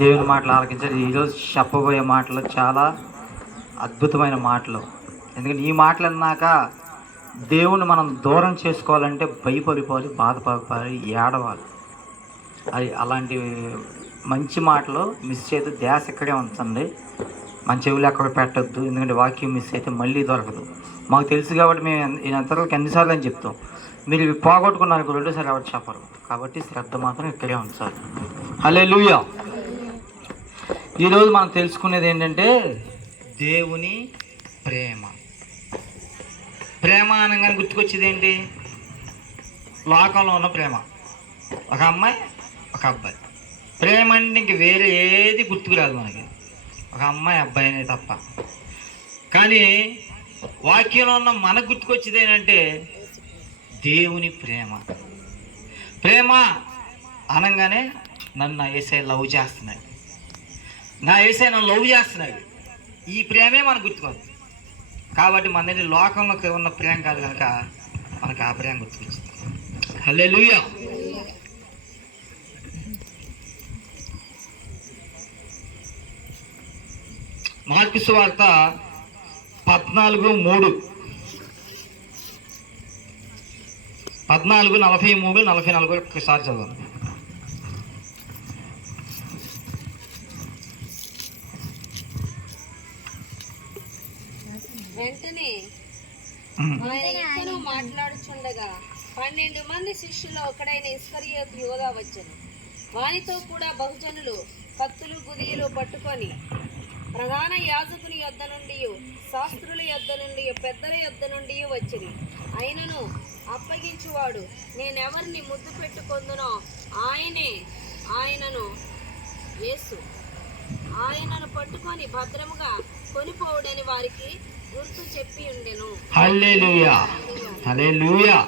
దేవుని మాటలు ఆలకించాలి. ఈరోజు చెప్పబోయే మాటలు చాలా అద్భుతమైన మాటలు. ఎందుకంటే ఈ మాటలు అన్నాక దేవుని మనం దూరం చేసుకోవాలంటే భయపడిపోవాలి, బాధపడిపోవాలి, ఏడవాలి. అది అలాంటి మంచి మాటలు మిస్ చేయదు. ధ్యాస ఇక్కడే ఉంచండి, మన చెవులు ఎక్కడ పెట్టద్దు. ఎందుకంటే వాక్యం మిస్ అయితే మళ్ళీ దొరకదు. మాకు తెలుసు కాబట్టి మేము ఎంతవరకు ఎన్నిసార్లు అని చెప్తాం. మీరు ఇవి పోగొట్టుకున్నారు రెండోసారి ఎవరు చెప్పరు. కాబట్టి శ్రద్ధ మాత్రం ఇక్కడే ఉంచాలి. హల్లెలూయా. ఈరోజు మనం తెలుసుకునేది ఏంటంటే దేవుని ప్రేమ. ప్రేమ అనగానే గుర్తుకొచ్చేది ఏంటి? లోకంలో ఉన్న ప్రేమ. ఒక అమ్మాయి, ఒక అబ్బాయి. ప్రేమ అంటే ఇంక వేరే ఏది గుర్తుకురాదు మనకి, ఒక అమ్మాయి అబ్బాయి అనే తప్ప. కానీ వాక్యంలో ఉన్న మనకు గుర్తుకొచ్చేది ఏంటంటే దేవుని ప్రేమ. ప్రేమ అనగానే నన్ను యేసయ్య లవ్ చేస్తున్నాడు, నా యేసయ్య నన్ను లవ్ చేస్తున్నాడు. ఈ ప్రేమే మనకు గుర్తుకోదు. కాబట్టి మన దగ్గర లోకంలో ఉన్న ప్రేమ కాదు కనుక మనకు ఆ ప్రేమ గుర్తుకొచ్చింది. హల్లెలూయా. మార్కు సువార్త 14:3, 14:43, 44 ఒకసారి చదవండి. వెంటనే ఆయన మాట్లాడుచుండగా 12 మంది శిష్యులు ఒకడైన ఇస్కరియోతు యోధా వచ్చెను. వానితో కూడా బహుజనులు కత్తులు గుదియలు పట్టుకొని ప్రధాన యాజకుని యొద్ద నుండి, శాస్త్రుల యొద్ద నుండి, పెద్దల యొద్ద నుండి వచ్చిరి. ఆయనను అప్పగించువాడు నేనెవరిని ముద్దు పెట్టుకొందునో ఆయనను యేసు ఆయనను పట్టుకొని భద్రముగా కొనిపోవుడని వారికి గుర్తు చెప్పి ఉండెను. హల్లెలూయా, హల్లెలూయా.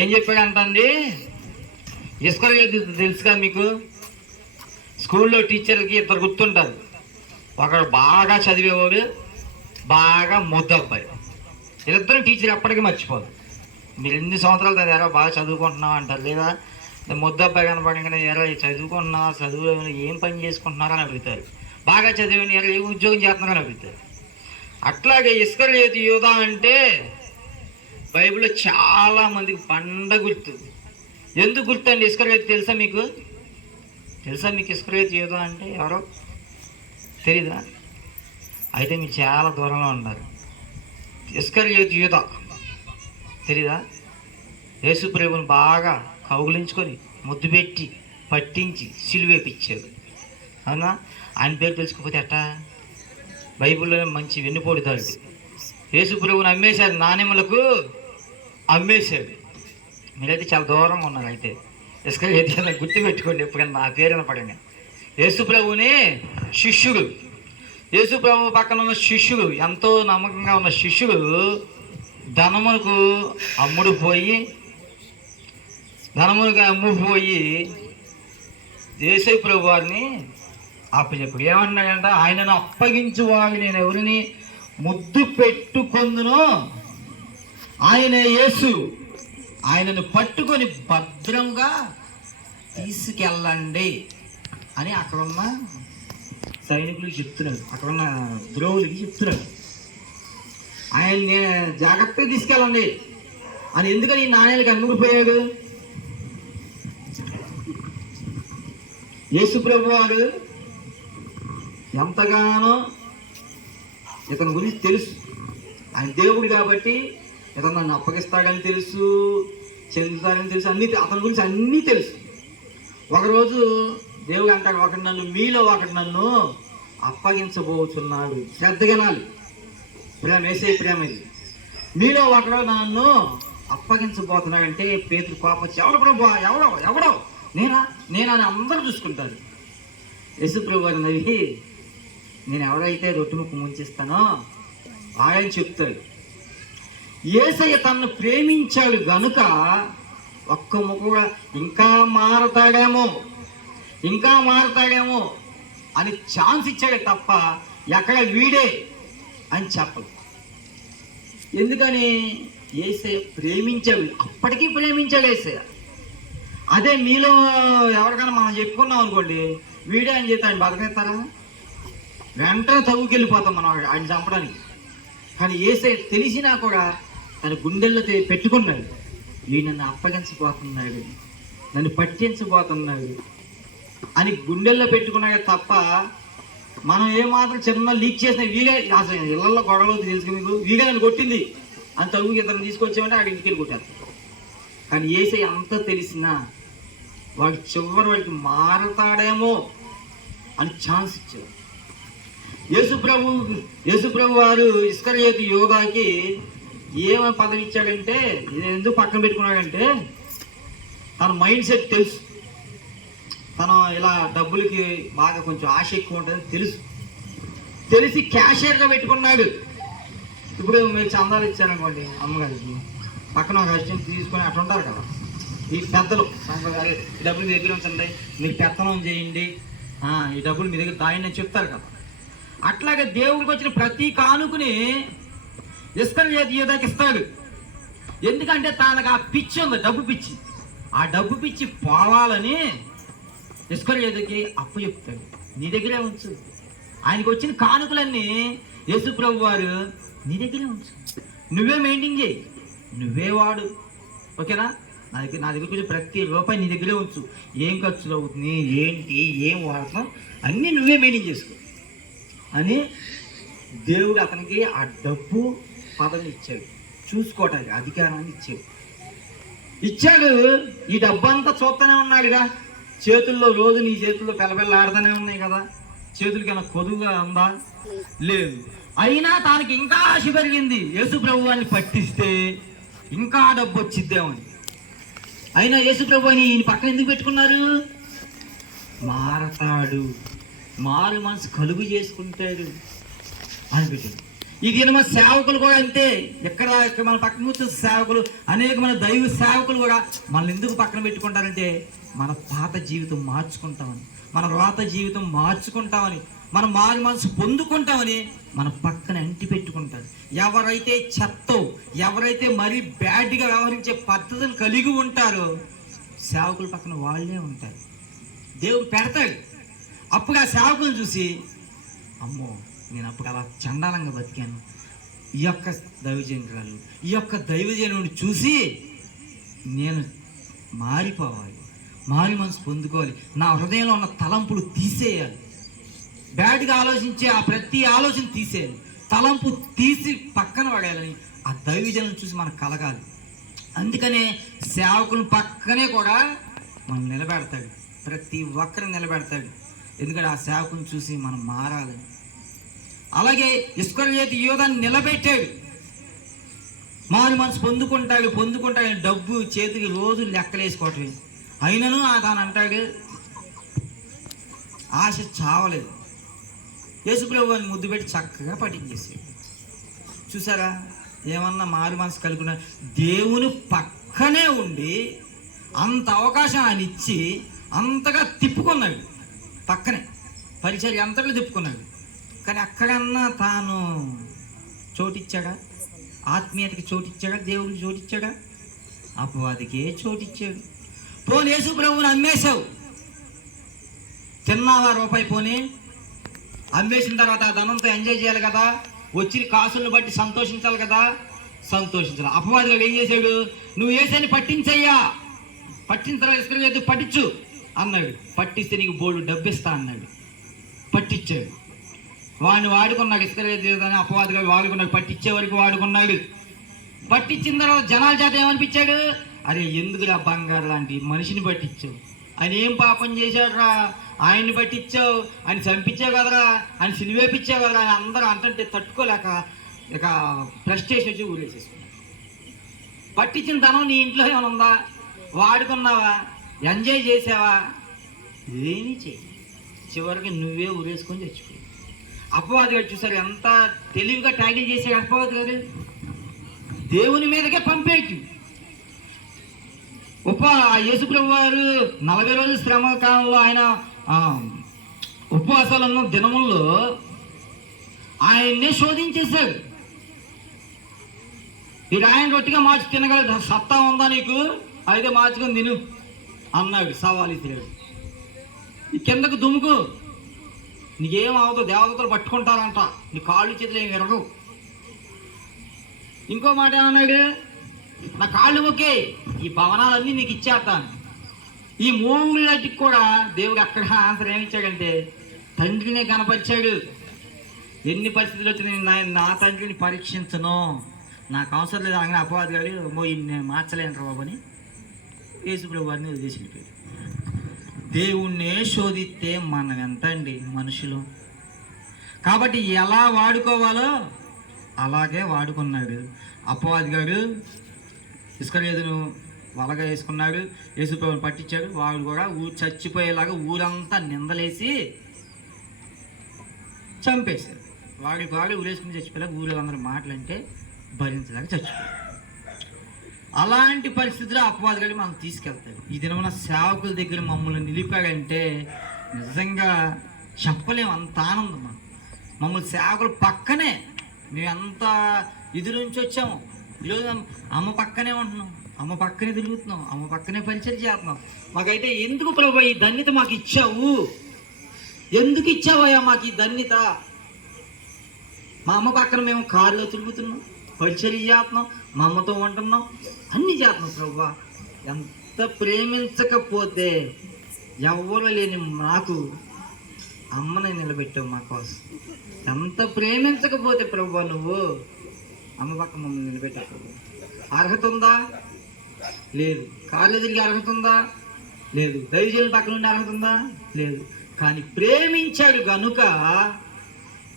ఏం చెప్పాడంటండి? ఇస్కరియోతు తెలుసుగా మీకు? స్కూల్లో టీచర్లకి ఇద్దరు గుర్తుంటారు. ఒకడు బాగా చదివేవాడు, బాగా ముద్దు అబ్బాయి. వీళ్ళిద్దరు టీచర్ ఎప్పటికీ మర్చిపోదు. మీరు ఎన్ని సంవత్సరాలు ఎరా బాగా చదువుకుంటున్నావు అంటారు, లేదా ముద్దు అబ్బాయి కనపడగానే ఎరా చదువుకుంటున్నావా, చదువు ఏం పని చేసుకుంటున్నారా అని అడుగుతారు. బాగా చదివిన ఎరా ఏ ఉద్యోగం చేస్తున్నారని అడుగుతారు. అట్లాగే ఇస్కరియోతు యోధా అంటే బైబిల్లో చాలా మందికి పండ గుర్తు. ఎందుకు గుర్తు అండి ఇస్కరియోతు? తెలుసా మీకు? ఇస్కరియోతు యోధా అంటే ఎవరో తెలీదా? అయితే మీరు చాలా దూరంలో ఉన్నారు. ఇస్కరియోతు యోధా తెలీదా? యేసు ప్రభువుని బాగా కౌగులించుకొని ముద్దు పెట్టి పట్టించి సిలువేపిచ్చాడు. అవునా? ఆయన పేరు తెలుసుకోకపోతే ఎట్టా? బైబిల్లోనే మంచి వెన్నుపోడుతాడు. యేసు ప్రభువుని అమ్మేశాడు, నాణ్యములకు అమ్మేశాడు. మీరైతే చాలా దూరంగా ఉన్నారు. అయితే ఇస్కరియోతు గుర్తుపెట్టుకోండి, ఎప్పుడైనా నా పేరు వినపడండి. యేసు ప్రభువుని శిష్యుడు, యేసు ప్రభు పక్కన ఉన్న శిష్యుడు, ఎంతో నమ్మకంగా ఉన్న శిష్యుడు ధనమునకు అమ్ముడుపోయి యేసు ప్రభు వారిని అప్పచెప్పుడు ఏమన్నాడంట? ఆయనను అప్పగించువాడు నేను ఎవరిని ముద్దు పెట్టుకొందునో ఆయన యేసు, ఆయనను పట్టుకొని భద్రంగా తీసుకెళ్ళండి అని అక్కడున్న సైనికులకి చెప్తున్నాడు, అక్కడున్న ద్రోవులకి చెప్తున్నాడు. ఆయన నేను జాగ్రత్తగా తీసుకెళ్ళండి అని. ఎందుకని నాణ్యాలకి అమ్ముకుపోయాడు? యేసు ప్రభు వారు ఎంతగానో ఇతని గురించి తెలుసు. ఆయన దేవుడు కాబట్టి ఇతను నన్ను అప్పగిస్తాడని తెలుసు, చెందుతాడని తెలుసు, అతని గురించి అన్నీ తెలుసు. ఒకరోజు దేవుడు అంటాడు, మీలో ఒకటి నన్ను అప్పగించబోతున్నాడు. శ్రద్ధగనాలి, వేసే ప్రేమ ఇది. మీలో ఒకడు నన్ను అప్పగించబోతున్నాడంటే పేతురు కోపం వచ్చి ఎవడు ప్రభు, ఎవడో నేనా అని అందరూ చూసుకుంటారు. యేసు ప్రభు గారు నవ్వి నేను ఎవడైతే రొట్టె ముక్కు ముంచిస్తానో ఆయన చెప్తాడు. యేసయ్య తనను ప్రేమించాడు గనుక ఒక్క ముక్క కూడా ఇంకా మారతాడేమో అని ఛాన్స్ ఇచ్చాడు తప్ప ఎక్కడ వీడే అని చెప్పదు. ఎందుకని? యేసయ్య ప్రేమించాడు, అప్పటికీ ప్రేమించాడు యేసయ్య. అదే మీలో ఎవరికైనా మనం చెప్పుకున్నాం అనుకోండి, వీడే అని చెప్తే ఆయన బతకనిస్తారా? వెంటనే తవ్వుకెళ్ళిపోతాం మనం ఆయన చంపడానికి. కానీ ఏసే తెలిసినా కూడా తన గుండెల్లో పెట్టుకున్నాడు, వీడు నన్ను అప్పగించబోతున్నాడు, నన్ను పట్టించబోతున్నాడు అని గుండెల్లో పెట్టుకున్నాడు తప్ప, మనం ఏమాత్రం చిన్న లీక్ చేసిన వీడే అసలు ఇళ్లలో గొడవలు తెలుసుకుని మీకు వీడే నన్ను కొట్టింది అని తవ్వుకి ఇతను తీసుకొచ్చామంటే ఆడ ఇంటికి వెళ్ళి కొట్టేస్తాం. కానీ ఏసే అంత తెలిసినా వాడు చివరి వాడికి మారతాడేమో అని ఛాన్స్ ఇచ్చారు. యేసుప్రభు వారు ఇస్కరియోతు యోధాకి ఏమని పదవి ఇచ్చాడంటే, ఇది ఎందుకు పక్కన పెట్టుకున్నాడంటే, తన మైండ్ సెట్ తెలుసు, తను ఇలా డబ్బులకి బాగా కొంచెం ఆశ ఎక్కువ ఉంటుందని తెలిసి క్యాషియర్గా పెట్టుకున్నాడు. ఇప్పుడు మీరు చందాలు ఇచ్చారనుకోండి అమ్మగారికి, పక్కన ఒక అసిస్టెంట్ తీసుకొని అట్లా ఉంటారు కదా ఈ పెద్దలు, సంఘగారు ఈ డబ్బులు మీ దగ్గర ఉంచండి, మీరు పెత్తనం చేయండి, ఈ డబ్బులు మీ దగ్గర దాయండి అని చెప్తారు కదా. అట్లాగే దేవుడికి వచ్చిన ప్రతి కానుకని ఇస్కరియోతు యోధాకి ఇస్తాడు. ఎందుకంటే తనకు ఆ పిచ్చి ఉంది, డబ్బు పిచ్చి. ఆ డబ్బు పిచ్చి పోవాలని ఇస్కరియోతుకి అప్పు చెప్తాడు, నీ దగ్గరే ఉంచు. ఆయనకు వచ్చిన కానుకలన్నీ యేసుప్రభు వారు నీ దగ్గరే ఉంచు, నువ్వే మెయింటైన్ చేయి, నువ్వే వాడు, ఓకేనా? నా దగ్గరికి వచ్చి ప్రతి రూపాయి నీ దగ్గరే ఉంచు, ఏం ఖర్చులు అవుతుంది, ఏంటి, ఏం వాడతాం అన్నీ నువ్వే మెయింటైన్ చేసుకో అని దేవుడు అతనికి ఆ డబ్బు పదవిని ఇచ్చాడు, చూసుకోవటానికి అధికారాన్ని ఇచ్చాడు. ఈ డబ్బు అంతా చూస్తూనే ఉన్నాడుగా, చేతుల్లో రోజు నీ చేతుల్లో పెళ్ళబెళ్ళాడుతూనే ఉన్నాయి కదా, చేతులకైనా కొదువుగా ఉందా? లేదు. అయినా తనకి ఇంకా ఆశ పెరిగింది, యేసుప్రభు వారిని పట్టిస్తే ఇంకా డబ్బు వచ్చిద్దేమని. అయినా యేసుప్రభు అని ఈయన పక్కన ఎందుకు పెట్టుకున్నారు? మారతాడు, మారు మనసు కలుగు చేసుకుంటాడు అని పెట్టాడు. ఈ దిన మన సేవకులు కూడా అంతే, ఇక్కడ మన పక్కన కూర్చున్న సేవకులు, అనేక మన దైవ సేవకులు కూడా మనల్ని ఎందుకు పక్కన పెట్టుకుంటారంటే, మన పాత జీవితం మార్చుకుంటామని, మన రాత జీవితం మార్చుకుంటామని, మనం మారు మనసు పొందుకుంటామని మన పక్కన అంటి పెట్టుకుంటారు. ఎవరైతే చెత్తో, ఎవరైతే మరీ బ్యాడ్గా వ్యవహరించే పద్ధతులు కలిగి ఉంటారో సేవకుల పక్కన వాళ్ళే ఉంటారు. దేవుడు పెడతాడు. అప్పుడు ఆ సేవకులను చూసి, అమ్మో నేను అప్పుడు అలా చండాలంగా బతికాను, ఈ యొక్క దైవజనురాలు, ఈ యొక్క దైవజనుడిని చూసి నేను మారిపోవాలి, మారి మనసు పొందుకోవాలి, నా హృదయంలో ఉన్న తలంపులు తీసేయాలి, బ్యాడ్గా ఆలోచించే ఆ ప్రతి ఆలోచన తీసేయాలి, తలంపు తీసి పక్కన పడేయాలని ఆ దైవజనులను చూసి మనకు కలగాలి. అందుకనే సేవకులను పక్కనే కూడా మనం నిలబెడతాడు, ప్రతి ఒక్కరిని నిలబెడతాడు. ఎందుకంటే ఆ సేవకుని చూసి మనం మారాలి. అలాగే ఇస్కరియోతు యోధాన్ని నిలబెట్టాడు, మారు మనసు పొందుకుంటాడు. డబ్బు చేతికి రోజు లెక్కలేసుకోవటమే. అయినను తాను అంటాడు, ఆశ చావలేదు. యేసుప్రభు అని ముద్దు పెట్టి చక్కగా పట్టించేసాడు. చూసారా, ఏమన్నా మారు మనసు కలుగున్న దేవుని పక్కనే ఉండి అంత అవకాశం ఆయన ఇచ్చి అంతగా తిప్పుకున్నాడు, పక్కనే పరిచర్య అంతగా తిప్పుకున్నాడు. కానీ అక్కడన్నా తాను చోటిచ్చాడా? ఆత్మీయతకి చోటిచ్చాడా? దేవుడికి చోటిచ్చాడా? అపవాదికే చోటిచ్చాడు. పోనీ యేసుప్రభువుని అమ్మేశావు, తిన్నావా రూపాయి? పోనీ అమ్మేసిన తర్వాత ఆ ధనంతో ఎంజాయ్ చేయాలి కదా, వచ్చిన కాసులను బట్టి సంతోషించాలి కదా, సంతోషించాలి. అపవాదిగా ఏం చేశాడు? నువ్వు యేసుని పట్టించయ్యా, పట్టించిన ఇస్కరియోతు పట్టించు అన్నాడు. పట్టిస్తే నీకు బోర్డు డబ్బిస్తా అన్నాడు. పట్టించాడు. వాడిని వాడుకున్నాడు, ఇస్కరియోతు అని అపవాదిగా వాడుకున్నాడు, పట్టించే వరకు వాడుకున్నాడు. పట్టించిన తర్వాత జనాల చేత ఏమనిపించాడు? అరే ఎందుకురా బంగారు లాంటి మనిషిని పట్టించావు, ఆయన ఏం పాపం చేశాడు రా, ఆయన్ని పట్టించావు, ఆయన చంపించావు కదరా, ఆయన సినివేపించావు కదరా అని అందరూ అంటుంటే తట్టుకోలేక ఇక ఫ్రస్ట్రేషన్ వచ్చి ఊరేసేసుకున్నాడు. పట్టించిన ధనం నీ ఇంట్లో ఏమైనా ఉందా? వాడుకున్నావా? ఎంజాయ్ చేసావా? ఏమీ చేయి, చివరికి నువ్వే ఊరేసుకొని తెచ్చుకో. అపవాది గారు చూసారు ఎంత తెలివిగా ట్యాగిల్ చేసే అపవాది గారు, దేవుని మీదకే పంపేటి. యేసుప్రభు వారు 40 రోజుల శ్రమ కాలంలో ఆయన ఉపవాసాలు ఉన్న దినముల్లో ఆయన్నే శోధించేశాడు. ఈ రాయని రొట్టిగా మార్చి తినగలదు, సత్తా ఉందా నీకు? అయితే మార్చుకొని తిను అన్నాడు, సవాలు ఇచ్చాడు. ఈ కిందకు దుముకు, నీకేం అవదు, దేవతలు పట్టుకుంటారంట, నీ కాళ్ళు చేతులు ఏమి విరగవు. ఇంకో మాట ఏమన్నాడు, నా కాళ్ళు ఒకే, ఈ భవనాలన్నీ నీకు ఇచ్చేస్తాను. ఈ మూడులకి కూడా దేవుడు అక్కడ ఆన్సర్ ఏమిచ్చాడంటే తండ్రినే కనపరిచాడు. ఎన్ని పరిస్థితులు వచ్చినాయి, నా తండ్రిని పరీక్షించను, నాకు అవసరం లేదు అనగానే అపవాది గారు నేను మార్చలేను బాబు అని యేసుప్రభు వారిని వదిలేసి వెళ్ళిపోయాడు. దేవుణ్ణే శోధిస్తే మనం ఎంత అండి మనుషులు. కాబట్టి ఎలా వాడుకోవాలో అలాగే వాడుకున్నాడు. అపవాది గారు ఇస్కరియోతును వలగా వేసుకున్నాడు, యేసుప్రభుని పట్టించాడు. వాడు కూడా చచ్చిపోయేలాగా ఊరంతా నిందలేసి చంపేశారు. వాడు ఊరేసుకుని చచ్చిపోయేలాగా ఊళ్ళో అందరూ మాటలంటే భరించలేక చచ్చిపోయాడు. అలాంటి పరిస్థితుల్లో అపవాది గారు మనం తీసుకెళ్తాడు. ఈ దినమున సేవకుల దగ్గర మమ్మల్ని నిలిపాడంటే నిజంగా చెప్పలేము, అంత ఆనందం. మమ్మల్ని సేవకులు పక్కనే, మేము ఎంత ఎదురు నుంచి వచ్చాము. ఈరోజు అమ్మ పక్కనే ఉంటున్నాం, అమ్మ పక్కనే తిరుగుతున్నాం, అమ్మ పక్కనే పరిచయం చేస్తున్నాం. మాకైతే ఎందుకు ప్రభు ఈ ధన్యత మాకు ఇచ్చావు, ఎందుకు ఇచ్చావయ్యా మాకు ఈ ధన్యత? మా అమ్మ పక్కన మేము కారులో తిరుగుతున్నాం, పరిచయం చేస్తున్నాం, మా అమ్మతో ఉంటున్నాం, అన్నీ చేస్తున్నాం. ప్రభు ఎంత ప్రేమించకపోతే ఎవరు లేని మాకు అమ్మని నిలబెట్టావు మా కోసం. ఎంత ప్రేమించకపోతే ప్రభు నువ్వు అమ్మ పక్క మమ్మల్ని నిలబెట్టావు. ప్రభు అర్హత ఉందా? లేదు. కాళ్ళు తిరిగి అర్హత ఉందా? లేదు. దైవజనుల పక్కన ఉండే అర్హత ఉందా? లేదు. కానీ ప్రేమించాడు గనుక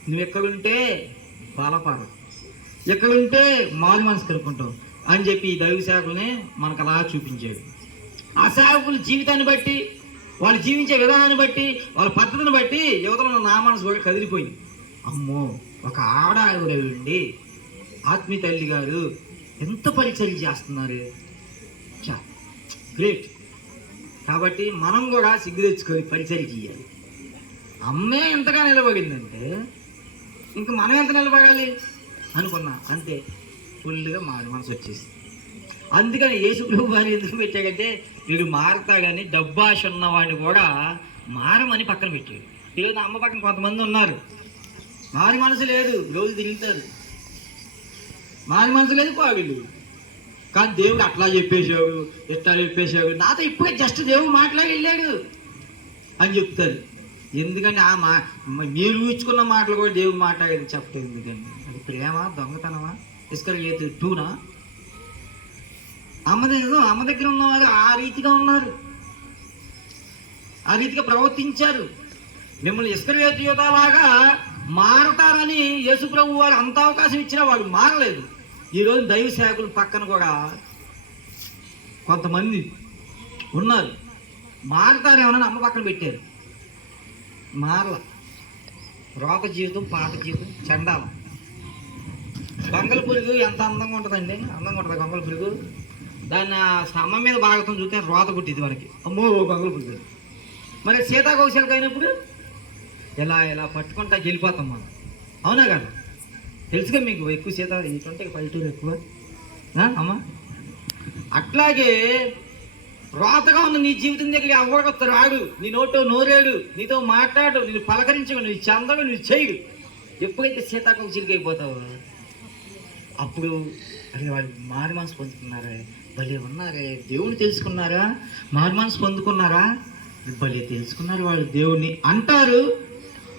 నువ్వు ఎక్కడుంటే బలపడవు, ఎక్కడుంటే మారు మనసు కలుపుకుంటావు అని చెప్పి ఈ దైవ సేవకుల్ని మనకు అలా చూపించాడు. ఆ సేవకుల జీవితాన్ని బట్టి, వాళ్ళు జీవించే విధానాన్ని బట్టి, వాళ్ళ పద్ధతిని బట్టి యువతలో నా మనసు కూడా కదిలిపోయింది. అమ్మో, ఒక ఆవిడ ఉండి ఆత్మీయ తల్లి గారు ఎంత పరిచర్య చేస్తున్నారు, చా గ్రేట్. కాబట్టి మనం కూడా సిగ్గు తెచ్చుకొని పరిచర్య చేయాలి. అమ్మే ఎంతగా నిలబడిందంటే ఇంక మనం ఎంత నిలబడాలి అనుకున్నా, అంతే ఫుల్గా మారి మనసు వచ్చేసి. అందుకని యేసుప్రభు వారు ఎందుకు పెట్టాడంటే వీడు మారుతాడని, డబ్బాష ఉన్నవాడిని కూడా మారమని పక్కన పెట్టాడు. ఈరోజు అమ్మ పక్కన కొంతమంది ఉన్నారు, మారి మనసు లేదు, రోజు తిరుగుతారు, మారి మనసు లేదు, పావిళ్ళు. కానీ దేవుడు అట్లా చెప్పేశాడు, ఎట్లా చెప్పేశాడు, నాతో ఇప్పుడే జస్ట్ దేవుడు మాట్లాడి వెళ్ళాడు అని చెప్తారు. ఎందుకంటే మీరు ఊహించుకున్న మాటలు కూడా దేవుడు మాట్లాడేది చెప్పలేదు. ఎందుకండి అది ప్రేమ, దొంగతనమా, ఇస్కరియోతు 2నా? అమ్మ దగ్గర ఉన్నవారు ఆ రీతిగా ఉన్నారు, ఆ రీతిగా ప్రవర్తించారు. మిమ్మల్ని ఇస్కరియోతు యూదాలాగా మారతారని యేసుప్రభు వారు అంత అవకాశం ఇచ్చినా వాడు మారలేదు. ఈరోజు దైవ సేవకుల పక్కన కూడా కొంతమంది ఉన్నారు, మారతారేమోనని అమ్మ పక్కన పెట్టారు, మారల. రోత జీవితం, పాత జీవితం, చండాలం. గొంగళ పురుగు ఎంత అందంగా ఉంటుందండి, అందంగా ఉంటుంది గొంగళ పురుగు. దాన్ని అమ్మ మీద బాగుతాం చూస్తే రోత పుట్టింది మనకి, అమ్మో గొంగళ పురుగు. మరి సీతాకోశాలకు అయినప్పుడు ఇలా పట్టుకుంటా వెళ్ళిపోతాం మనం, అవునా కదా? తెలుసుగా మీకు, ఎక్కువ ఇటుంటే పల్లెటూరు ఎక్కువ అమ్మ. అట్లాగే రోతగా ఉన్న నీ జీవితం దగ్గర అవ్వకొత్త రాడు, నీ నోటో నోరేడు, నీతో మాట్లాడు, నేను పలకరించడు, నీ చందడు, నీ చేయడు. ఎప్పుడైతే సీతాకోశిలికి అయిపోతావు అప్పుడు అరే వాళ్ళు మారు మనసు పొందుకున్నారే, భలే ఉన్నారే, దేవుని తెలుసుకున్నారా, మారు మనసు పొందుకున్నారా, భలే తెలుసుకున్నారు వాళ్ళు దేవుణ్ణి అంటారు.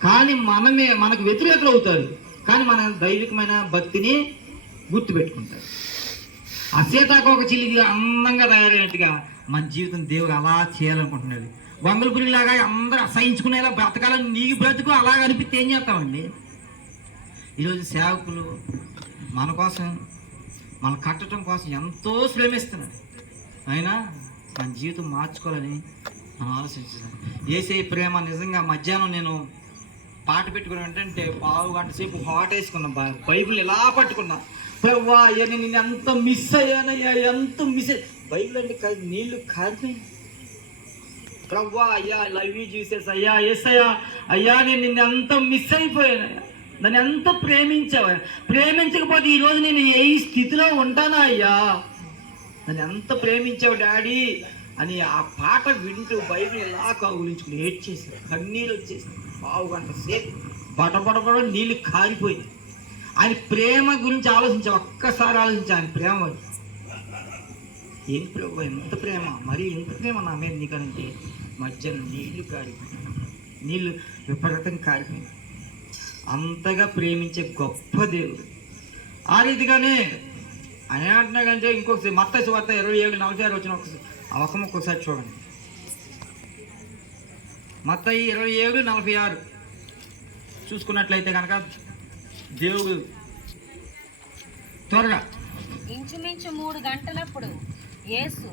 కానీ మనకు వ్యతిరేకులు అవుతారు, కానీ మన దైవికమైన భక్తిని గుర్తుపెట్టుకుంటారు. ఆ సీతాకోక చిలికి అందంగా తయారైనట్టుగా మన జీవితం దేవుడు అలా చేయాలనుకుంటున్నాడు. వంగల పురిలాగా అందరూ అసహించుకునేలా బ్రతకాలని నీకు బ్రతుకు అలాగ అనిపిస్తే ఏం చేస్తామండి? ఈరోజు సేవకులు మన కోసం, మన కట్టడం కోసం ఎంతో శ్రమిస్తున్నారు. అయినా మన జీవితం మార్చుకోవాలని మనం ఆలోచించాలి. యేసయ్య ప్రేమ నిజంగా మధ్యాహ్నం నేను పాట పెట్టుకుని ఏంటంటే 1/2 గంట సేపు హాట్ వేసుకున్నా, బైబిల్ ఇలా పట్టుకున్నా. ప్రవ్వా అయ్యా నేను ఎంత మిస్ అయ్యానయ్యా, ఎంత మిస్ బైబిల్ అంటే నీళ్లు కారిపోయి. ప్రవ్వా అయ్యా లవ్ యూ జీసస్, అయ్యా యేసయ్యా, అయ్యా నేను నిన్ను ఎంత మిస్ అయిపోయానయ్యా, నన్ను ఎంత ప్రేమించావా, ప్రేమించకపోతే ఈరోజు నేను ఏ స్థితిలో ఉంటానా అయ్యా, నన్ను ఎంత ప్రేమించావు డాడీ, అని ఆ పాట వింటూ బైబిల్ ఇలా కౌగులించుకుని ఏడ్చేసారు. కన్నీళ్ళు వచ్చేసి పావు గంట సేపు బటబడబడ నీళ్ళు కారిపోయింది. ఆయన ప్రేమ గురించి ఆలోచించా, ఒక్కసారి ఆలోచించా. ఆయన ప్రేమ ఏంటి ప్రభు, ఎంత ప్రేమ, మరి ఎంత ప్రేమ నా మీద నీకనంటే మధ్యాహ్నం నీళ్లు కారిపోయింది, నీళ్ళు విపరీతంగా కారిపోయింది. అంతగా ప్రేమించే గొప్ప దేవుడు. ఆ రీతిగానే ఆయన అంటున్నా కంటే ఇంకొకసారి మత్తయి వార్త 27:46 వచ్చిన ఒక్కసారి చూడండి. మత్తయి 27:46 చూసుకున్నట్లయితే కనుక దేవుడు త్వరగా ఇంచుమించు 3 గంటలప్పుడు యేసు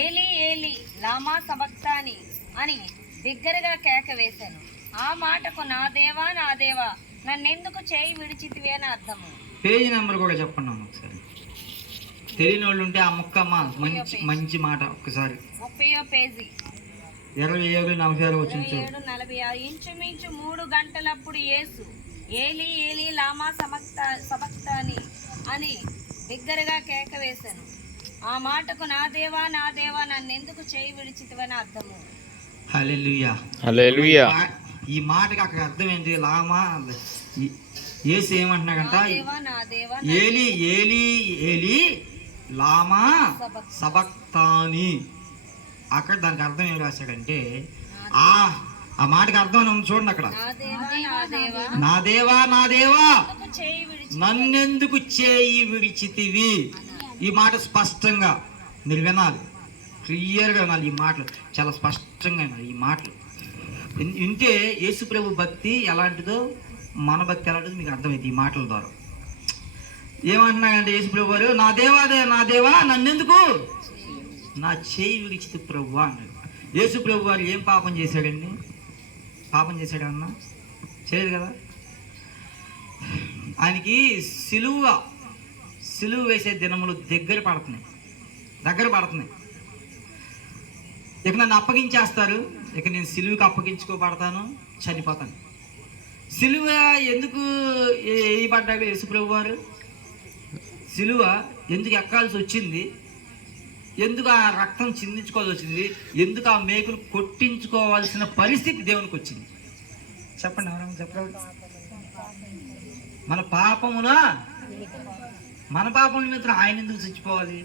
ఏలీ ఏలీ లామా సబక్తాని అని బిగ్గరగా కేక వేశాను. ఆ మాటకు నా దేవా నా దేవా నన్నెందుకు చేయి విడిచితివే అని అర్థము. పేజీ నెంబర్ కూడా చెప్పండి ఒకసారి, తెలియని వాళ్ళు ఉంటే ఆ ముక్క మంచి మాట ఒక్కసారి. 30వ పేజీ 27:46 వచ్చింది. 27:46 ఇంచుమించు 3 గంటలప్పుడు యేసు ఏలీ ఏలీ లామా సబక్తాని అని బిగ్గరగా కేక వేశాను. ఆ మాటకు నా దేవా నా దేవా నన్నెందుకు చేయి విడిచితివని అర్థము. హల్లెలూయా హల్లెలూయా. ఈ మాటకి అక్కడ అర్థం ఏంటి? లామా యేసు ఏమంటున్నాడంట, ఏలీ ఏలీ ఏలీ లామా సబక్తాని. అక్కడ దానికి అర్థం ఏం రాశాడంటే, ఆ మాటకి అర్థం చూడండి అక్కడ, నా దేవా నా దేవా నన్నెందుకు చేయి విడిచితివి. ఈ మాట స్పష్టంగా మీరు వినాలి, క్లియర్గా వినాలి. ఈ మాటలు చాలా స్పష్టంగా వినాలి. ఈ మాటలు వింటే యేసు ప్రభు భక్తి ఎలాంటిదో మన భక్తి ఎలాంటిదో మీకు అర్థమైంది ఈ మాటల ద్వారా. ఏమంటున్నాడంటే యేసు ప్రభు వారు, నా దేవా నా దేవా నన్నెందుకు నా చేయి విడిచితి ప్రభు అన్నాడు. యేసు ప్రభు వారు ఏం పాపం చేశాడండి? పాపం చేశాడన్నా? చేయలేదు కదా. ఆయనకి సిలువ వేసే దినములు దగ్గర పడుతున్నాయి. ఇక నన్ను అప్పగించేస్తారు, ఇక నేను సిలువకి అప్పగించుకోబడతాను, చనిపోతాను. సిలువ ఎందుకు వేయబడ్డాడు యేసు ప్రభు వారు? సిలువ ఎందుకు ఎక్కాల్సి వచ్చింది? ఎందుకు ఆ రక్తం చిందించుకోవాల్సి వచ్చింది? ఎందుకు ఆ మేకులు కొట్టించుకోవాల్సిన పరిస్థితి దేవునికి వచ్చింది? చెప్పండి, ఎవరైనా చెప్పండి. మన పాపం నిమిత్తం ఆయన ఎందుకు చచ్చిపోవాలి?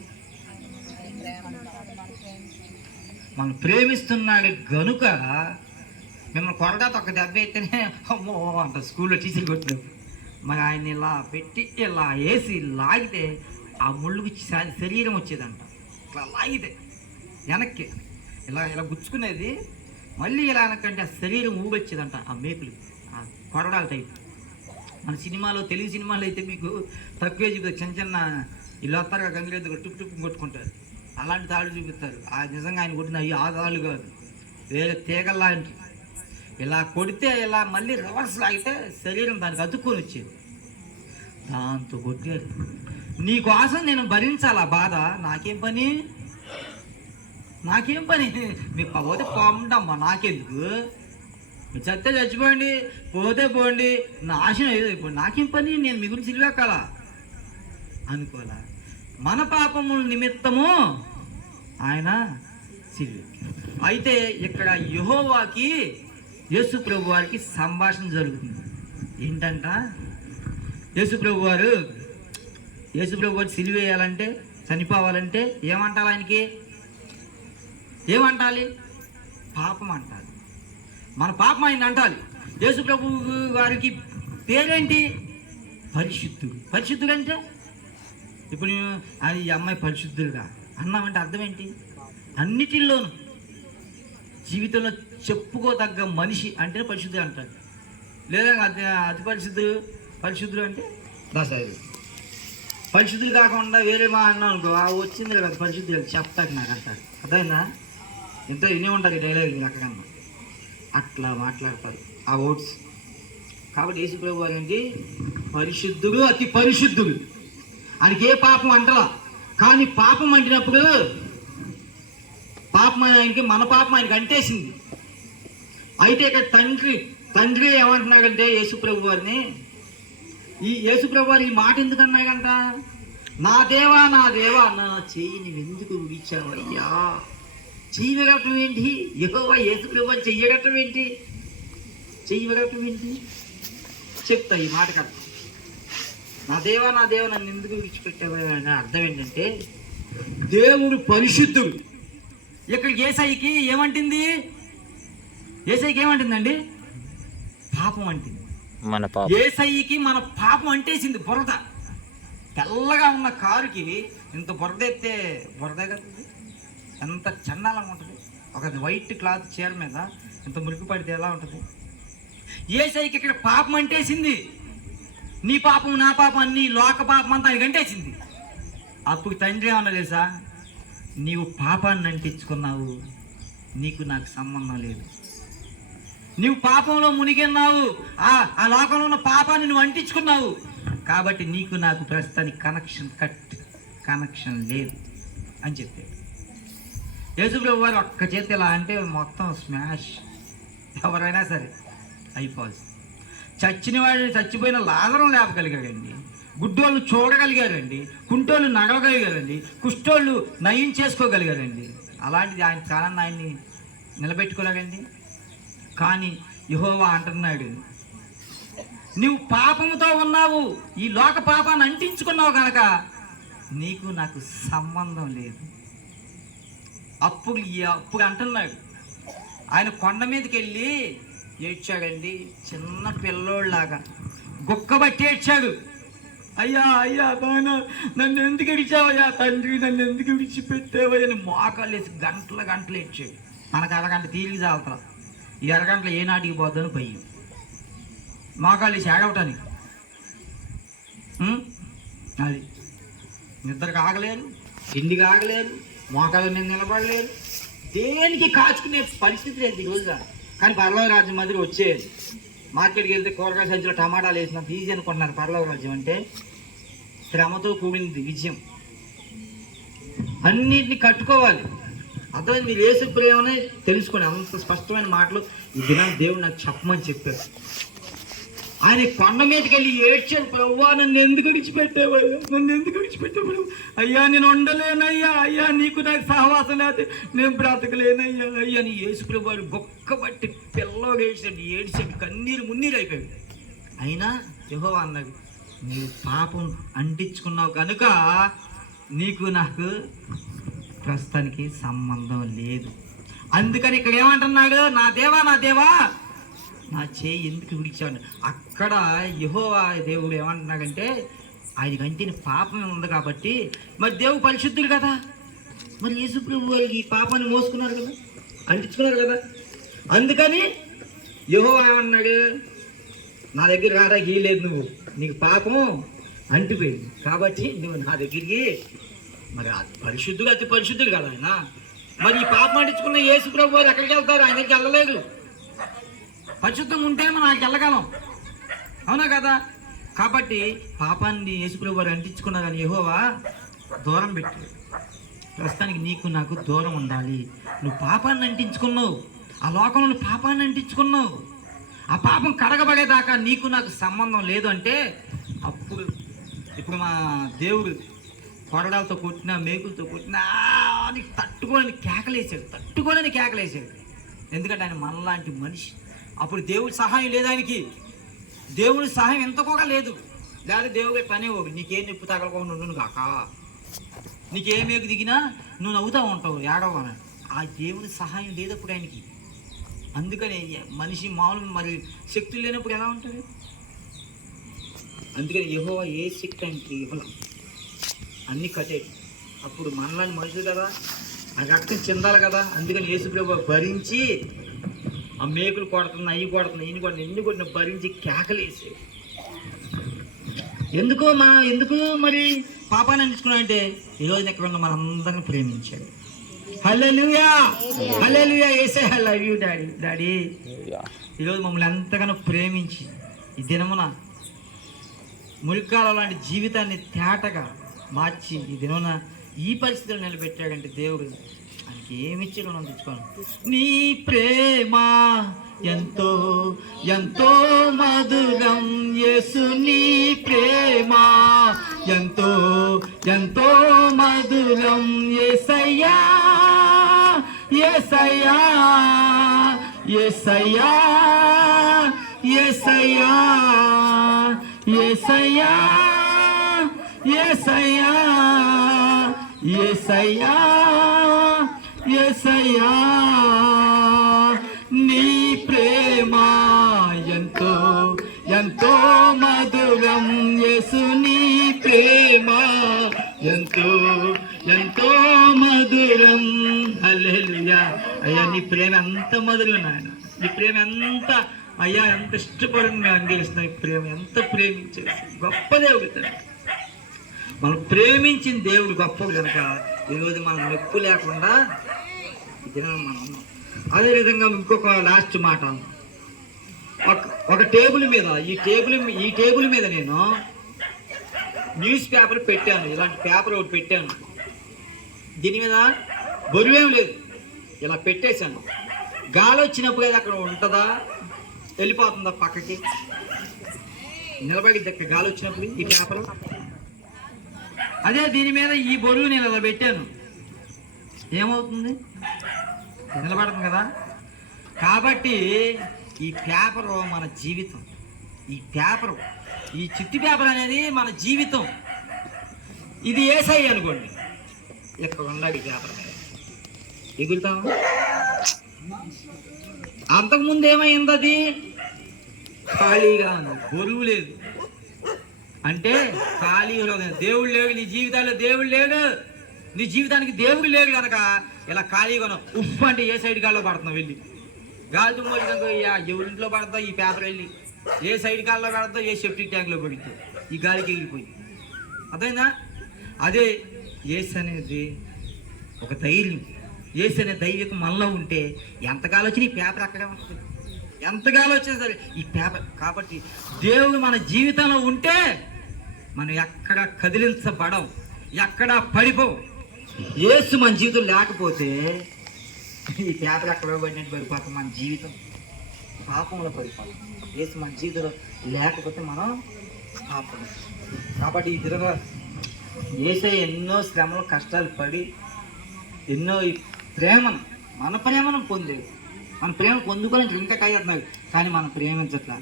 మనం ప్రేమిస్తున్నాడు గనుక. మిమ్మల్ని కొరడా ఒక దెబ్బ అయితేనే అమ్మో అంట స్కూల్లో టీచర్ కొట్టిన, మరి ఆయన ఇలా పెట్టి ఇలా వేసి లాగితే ఆ ముళ్ళుకి శరీరం వచ్చేదంట. ఇట్లా లాగితే వెనక్కి ఇలా గుచ్చుకునేది, మళ్ళీ ఇలా వెనక్కంటే ఆ శరీరం ఊగొచ్చేదంట. ఆ మేకులు ఆ కొరడాల టైప్. మన సినిమాలో, తెలుగు సినిమాలో అయితే మీకు తక్కువే చూపుతారు, చిన్న ఇల్లు వస్తారు గంగిరెద్దు టుప్పు కొట్టుకుంటారు, అలాంటి తాళ్ళు చూపిస్తారు. ఆ నిజంగా ఆయన కొట్టిన ఆ తాళ్ళు కాదు, వేరే తీగల్లాంటి. ఇలా కొడితే ఇలా మళ్ళీ రివర్స్ లాగితే శరీరం దానికి అతుక్కొని వచ్చేది. దాంతో కొట్టారు. నీ కోసం నేను భరించాలా బాధ? నాకేం పని? మీకు పోతే పోమంటమ్మా, నాకెందుకు? మీరు చస్తే చచ్చిపోండి, పోతే పోండి, నాశనం ఏదో అయిపోండి, నాకేం పని? నేను మీ గురించి సిలివెక్కాలా అనుకోవాలా? మన పాపముల నిమిత్తము ఆయన సిలివెక్కాడు. అయితే ఇక్కడ యెహోవాకి యేసు ప్రభు వారికి సంభాషణ జరుగుతుంది. ఏంటంట, యేసు ప్రభు వారు సిలువ వేయాలంటే, చనిపోవాలంటే ఏమంటారు? ఆయనకి ఏమంటాలి? పాపం అంటాలి. మన పాపం ఆయన అంటాలి. యేసు ప్రభు వారికి పేరేంటి? పరిశుద్ధుడు అంటే ఇప్పుడు అది ఈ అమ్మాయి పరిశుద్ధులుగా అన్నామంటే అర్థం ఏంటి? అన్నిటిల్లోనూ జీవితంలో చెప్పుకోదగ్గ మనిషి అంటే పరిశుద్ధుడు అంటారు. లేదా అతి పరిశుద్ధుడు అంటే దాసాయి. పరిశుద్ధులు కాకుండా వేరే మా అన్నాం అనుకో, వచ్చింది కదా పరిశుద్ధులు చెప్తాక నాకు అంటారు. అర్థమైందా? ఎంతో వినే ఉంటారు ఈ డైలాగ్ రకకన్నా. అట్లా మాట్లాడతారు ఆ ఓట్స్. కాబట్టి యేసు ప్రభు వారు ఏంటి? పరిశుద్ధుడు, అతి పరిశుద్ధుడు. ఆయనకి ఏ పాపం అంటలా. కానీ పాపం అంటినప్పుడు పాపం ఆయనకి, మన పాపం ఆయనకి అంటేసింది. అయితే ఇక్కడ తండ్రి ఏమంటున్నాడంటే యేసు ప్రభు వారిని, ఈ యేసు ప్రభు వారు ఈ మాట ఎందుకు అన్నాడంట? నా దేవా నా చేయి నువ్వు ఎందుకు విడిచావయ్యా? చెయ్యగలటం ఏంటి? యెహోవా యేసు ప్రభువు చెయ్యగలటం ఏంటి? చెయ్యగలటం ఏంటి? చెప్తా ఈ మాట కదా. నా దేవా నన్ను ఎందుకు విడిచిపెట్టావు అని అర్థం ఏంటంటే, దేవుడు పరిశుద్ధుడు. ఇక్కడ యేసయ్యకి ఏమంటుంది? యేసయ్యకి ఏమంటుందండి? పాపం అంటుంది. మన పాపం. యేసయ్యకి మన పాపం అంటేసింది. బురద, తెల్లగా ఉన్న కారుకి ఇంత బురద ఎత్తే బురదే కదా, ఎంత చండాలంగా ఉంటుంది. ఒక వైట్ క్లాత్ చీర మీద ఇంత మురికి పడితే ఎలా ఉంటుంది? యేసయ్యకి ఇక్కడ పాపం అంటేసింది. నీ పాపం, నా పాపం, అన్ని లోక పాపం అంతా ఆయనకి అంటేసింది. అప్పుడు తండ్రి ఏమన్నా తెలుసా? నీవు పాపాన్ని అంటించుకున్నావు, నీకు నాకు సంబంధం లేదు. నీవు పాపంలో మునిగిన్నావు, ఆ లోకంలో ఉన్న పాపాన్ని నువ్వు అంటించుకున్నావు, కాబట్టి నీకు నాకు ప్రస్తుతానికి కనెక్షన్ లేదు అని చెప్పాడు. యేసుప్రభు వారు ఒక్క చేతి ఇలా అంటే మొత్తం స్మాష్. ఎవరైనా సరే అయిపోవాలి. చచ్చిన వాడిని, చచ్చిపోయిన లాజరం లేపగలిగాడండి, గుడ్డోళ్ళు చూడగలిగారండి, కుంటోళ్ళు నడవగలిగారండి, కుష్టోళ్ళు నయం చేసుకోగలిగారండి. అలాంటిది ఆయన కాలాన్ని ఆయన్ని నిలబెట్టుకోలేదండి. కానీ యెహోవా అంటున్నాడు, నువ్వు పాపముతో ఉన్నావు, ఈ లోక పాపాన్ని అంటించుకున్నావు కనుక నీకు నాకు సంబంధం లేదు. అప్పుడు అంటున్నాడు. ఆయన కొండ మీదకి వెళ్ళి ఏడ్చాడండి, చిన్న పిల్లోళ్ళలాగా గుక్కబట్టి ఏడ్చాడు. అయ్యా నాయన, నన్ను ఎందుకు విడిచావయ్యా తండ్రి, నన్ను ఎందుకు విడిచిపెట్టావయ్యా అని మోకాళ్ళు వేసి గంటలు ఏడ్చాడు. మనకు అరగంట తీరిగి చాలుతా, ఈ అరగంటలో ఏ నాటికి పోద్దని భయం. మోకాళ్ళు వేసి ఏడవటానికి అది నిద్రకు ఆగలేరు, తిండికి ఆగలేరు, మోకాళ్ళ మీద నిలబడలేరు, దేనికి కాచుకునే పరిస్థితి లేదు ఈ రోజుగా. కానీ పర్లవ రాజ్యం మాదిరి వచ్చేది. మార్కెట్కి వెళ్తే కూరగాయల సంచిలో టమాటాలు వేసినంత ఈజీ అనుకుంటున్నారు. పర్లవ రాజ్యం అంటే శ్రమతో కూడింది విజయం. అన్నిటిని కట్టుకోవాలి. అర్థమైంది? మీరు యేసు ప్రేమనే తెలుసుకోండి. అంత స్పష్టమైన మాటలు ఈ దినాన్ని దేవుడు నాకు చెప్పమని చెప్పారు. ఆయన కొండ మీదకి వెళ్ళి ఏడ్చాడు, ప్రభువా నన్ను ఎందుకు విడిచిపెట్టేవాళ్ళు, నన్ను ఎందుకు విడిచిపెట్టేవాళ్ళు, అయ్యా నేను ఉండలేనయ్యా, అయ్యా నీకు నాకు సహవాసం లేకపోతే నేను బ్రతకలేనయ్యా, అయ్యా నీ యేసు ప్రభు వాడు గొక్కబట్టి పిల్లగా ఏడ్చాడు, కన్నీరు మున్నీరు అయిపోయాడు. అయినా యెహోవా అన్నాడు, నీవు పాపం అంటించుకున్నావు కనుక నీకు నాకు ప్రస్తుతానికి సంబంధం లేదు. అందుకని ఇక్కడ ఏమంటున్నాడు? నా దేవా నా చేయి ఎందుకు విడిచాడు? అక్కడ యెహోవా దేవుడు ఏమంటున్నాడంటే, ఆయనకి అంటిన పాపం ఉంది కాబట్టి, మరి దేవుడు పరిశుద్ధుడు కదా, మరి యేసు ప్రభు వారికి ఈ పాపాన్ని మోసుకున్నారు కదా, అంటించుకున్నారు కదా. అందుకని యెహోవా ఏమన్నాడు? నా దగ్గర రావడానికి లేదు, నువ్వు నీకు పాపం అంటిపోయింది కాబట్టి నువ్వు నా దగ్గరికి, మరి పరిశుద్ధుడు అతి పరిశుద్ధుడు కదా ఆయన, మరి ఈ పాపం అంటించుకున్న యేసు ప్రభు వారు ఎక్కడికి వెళ్తారు? ఆయన దగ్గరికి వెళ్ళలేదు. పరిశుద్ధంగా ఉంటే మనం ఆయనకి వెళ్ళగలం, అవునా కదా? కాబట్టి పాపాన్ని యేసుప్రభు వారు అంటించుకున్నారు కానీ యెహోవా దూరం పెట్టాడు. ప్రస్తుతానికి నీకు నాకు దూరం ఉండాలి. నువ్వు పాపాన్ని అంటించుకున్నావు, ఆ లోకంలో పాపాన్ని అంటించుకున్నావు, ఆ పాపం కడగబడేదాకా నీకు నాకు సంబంధం లేదు అంటే, అప్పుడు ఇప్పుడు మా దేవుడు కొరడాలతో కొట్టినా, మేకులతో కొట్టినా అని తట్టుకోలేని కేకలేసాడు. ఎందుకంటే ఆయన మనలాంటి మనిషి. అప్పుడు దేవుడి సహాయం లేదు ఆయనకి, దేవుడి సహాయం ఎంతకోగా లేదు. లేదా దేవుడు పనేవాడు, నీకేం నొప్పి తగలకుండా ఉండు కాక, నీకేం మేకు దిగినా నువ్వు నవ్వుతూ ఉంటావు, ఏడవని. ఆ దేవుడి సహాయం లేదు అప్పుడు ఆయనకి. అందుకని మనిషి మామూలు మరి శక్తులు లేనప్పుడు ఎలా ఉంటుంది? అందుకని యెహోవా ఏ శక్తి ఆయనకి ఇవ్వలేం, అన్నీ కట్టేది. అప్పుడు మనలాంటి మనుషులు కదా, ఆ రక్తం చెందాలి కదా. అందుకని యేసు ప్రభువు భరించి ఆ మేకులు కొడుతున్నా, అవి కొడుతున్నా, ఇన్ని కొడుతున్నా, ఎన్ని కొట్టిన భరించి కేకలేసి, ఎందుకు మరి పాపాన్ని అందించుకున్నా అంటే, ఈరోజు ఎక్కడ ఉన్న మనందరిని ప్రేమించాడు. హల్లెలూయా, యేసయ్య ఐ లవ్ యూ డాడీ. ఈరోజు మమ్మల్ని ఎంతగానో ప్రేమించి ఈ దినమున మురికాల లాంటి జీవితాన్ని తేటగా మార్చి ఈ దినమున ఈ పరిస్థితులు నిలబెట్టాడంటే దేవుడు ఆయనకి ఏమిచ్చాడో మనం తెచ్చుకోవాలి. నీ ప్రేమ ఎంతో ఎంతో మధురం యేసు, నీ ప్రేమ ఎంతో ఎంతో మధురం యేసయ్యా, యేసయ్యా యేసయ్యా యేసయ్యా యేసయ్యా యేసయ్యా యేసయ్యా యేసయ్యా నీ ప్రేమ ఎంతో ఎంతో మధురం యేసు నీ ప్రేమ ఎంతో ఎంతో మధురం. హల్లెలూయా. అయ్యా నీ ప్రేమ ఎంత మధురం నాయన, నీ ప్రేమ ఎంత అయ్యా ఎంత ఇష్టపడి మేము అంగీకరిస్తున్నాం. ఈ ప్రేమ ఎంత ప్రేమించేసి గొప్ప దేవుడు తండ్రి. మనం ప్రేమించిన దేవుడు గొప్ప కనుక ఈరోజు మనం నొప్పి లేకుండా మనం ఉన్నాం. అదేవిధంగా ఇంకొక లాస్ట్ మాట, ఒక టేబుల్ మీద ఈ టేబుల్ మీద నేను న్యూస్ పేపర్ పెట్టాను. ఇలాంటి పేపర్ ఒకటి పెట్టాను. దీని మీద బరువేం లేదు, ఇలా పెట్టేశాను. గాలి వచ్చినప్పుడు అది అక్కడ ఉంటుందా, వెళ్ళిపోతుందా పక్కకి, నిలబడి దగ్గర గాలి వచ్చినప్పుడు ఈ పేపర్. అదే దీని మీద ఈ బరువు నేను ఇలా పెట్టాను, ఏమవుతుంది, నిలబడుతుంది కదా. కాబట్టి ఈ పేపరు మన జీవితం. ఈ పేపరు, ఈ చిట్టి పేపర్ అనేది మన జీవితం. ఇది యేసయ్య అనుకోండి, ఇక్కడ ఉండాలి పేపర్ మీద ఎగురుతాం. అంతకుముందు ఏమైంది, అది ఖాళీగా ఉంది, బరువు లేదు. అంటే ఖాళీ దేవుడు లేడు నీ జీవితాల్లో, దేవుడు లేడు నీ జీవితానికి, దేవుడు లేడు కనుక ఇలా ఖాళీగా ఉఫ్ అంటే ఏ సైడ్ గాల్లో పడుతున్నావు, వెళ్ళి గాలి తుమ్మో ఎవరింట్లో పడతావు ఈ పేపర్, వెళ్ళి ఏ సైడ్ గాల్లో పడతావు, ఏ సెప్టిక్ ట్యాంక్లో పడుతావు, ఈ గాలికి ఎగిరిపోయి. అర్థమైందా? అదే యేసు అనేది ఒక ధైర్యం. యేసు అనే ధైర్యం మనలో ఉంటే ఎంతకాలం వచ్చినా ఈ పేపర్ అక్కడే ఉంటుంది, ఎంతకాలం వచ్చినా సరే ఈ పేపర్. కాబట్టి దేవుడు మన జీవితంలో ఉంటే మనం ఎక్కడ కదిలించబడం, ఎక్కడ పడిపోం. యేసు మన జీవితం లేకపోతే ఈ పేపర్ ఎక్కడ పడినట్టు పడిపోతాం. మన జీవితం పాపంలో పడిపోతాం. యేసు మన జీవితంలో లేకపోతే మనం పాపం. కాబట్టి ఈ తిరగ యేసే ఎన్నో శ్రమలు కష్టాలు పడి ఎన్నో ఈ ప్రేమను, మన ప్రేమను పొందేది. మన ప్రేమ పొందుకొని ఇంకా కయ్యేస్తున్నాడు, కానీ మనం ప్రేమించట్లా.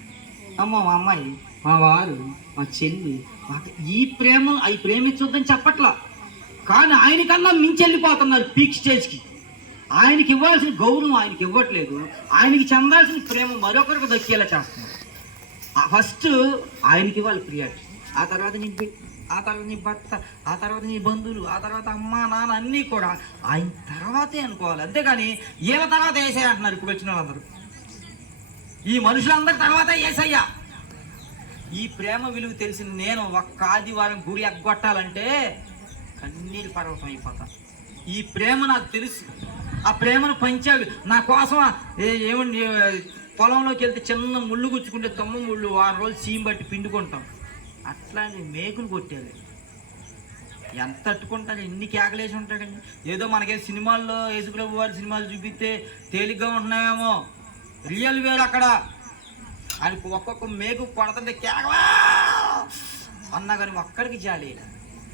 అమ్మ మా అమ్మాయి, మా వారు, మా చెల్లి ఈ ప్రేమించొద్దని చెప్పట్లా, కానీ ఆయనకన్నా మించి వెళ్ళిపోతున్నారు పీక్ స్టేజ్కి. ఆయనకి ఇవ్వాల్సిన గౌరవం ఆయనకి ఇవ్వట్లేదు, ఆయనకి చెందాల్సిన ప్రేమ మరొకరికి దక్కేలా చేస్తున్నారు. ఫస్ట్ ఆయనకి ఇవ్వాలి ప్రియారిటీ, ఆ తర్వాత నీ భర్త, ఆ తర్వాత నీ బంధువులు, ఆ తర్వాత అమ్మ నాన్న అన్నీ కూడా ఆయన తర్వాతే అనుకోవాలి. అంతేగాని వీళ్ళ తర్వాత యేసయ్య అంటున్నారు ఇప్పుడు వచ్చిన వాళ్ళందరూ. ఈ మనుషులందరి తర్వాత యేసయ్య. ఈ ప్రేమ విలువ తెలిసిన నేను ఒక్క ఆదివారం గుడి ఎగ్గొట్టాలంటే కన్నీరు పర్వతం అయిపోతా. ఈ ప్రేమ నాకు తెలుసు, ఆ ప్రేమను పంచాడు నా కోసం. ఏమండి పొలంలోకి వెళ్తే చిన్న ముళ్ళు గుచ్చుకుంటే తొమ్మ ముళ్ళు 6 రోజులు సీమ్ బట్టి పిండుకుంటాం, అట్లాంటి మేకులు కొట్టేది. ఎంత తట్టుకుంటాడు, ఎన్ని కేకలేసి ఉంటాడండి. ఏదో మనకే సినిమాల్లో యేసుప్రభు వారి సినిమాలు చూపిస్తే తేలిగ్గా ఉంటున్నాయేమో, రియల్ వేరు అక్కడ. ఆయనకు ఒక్కొక్క మేకు కొడుతుంటే కేకవా అన్నా కానీ ఒక్కడికి జాలి.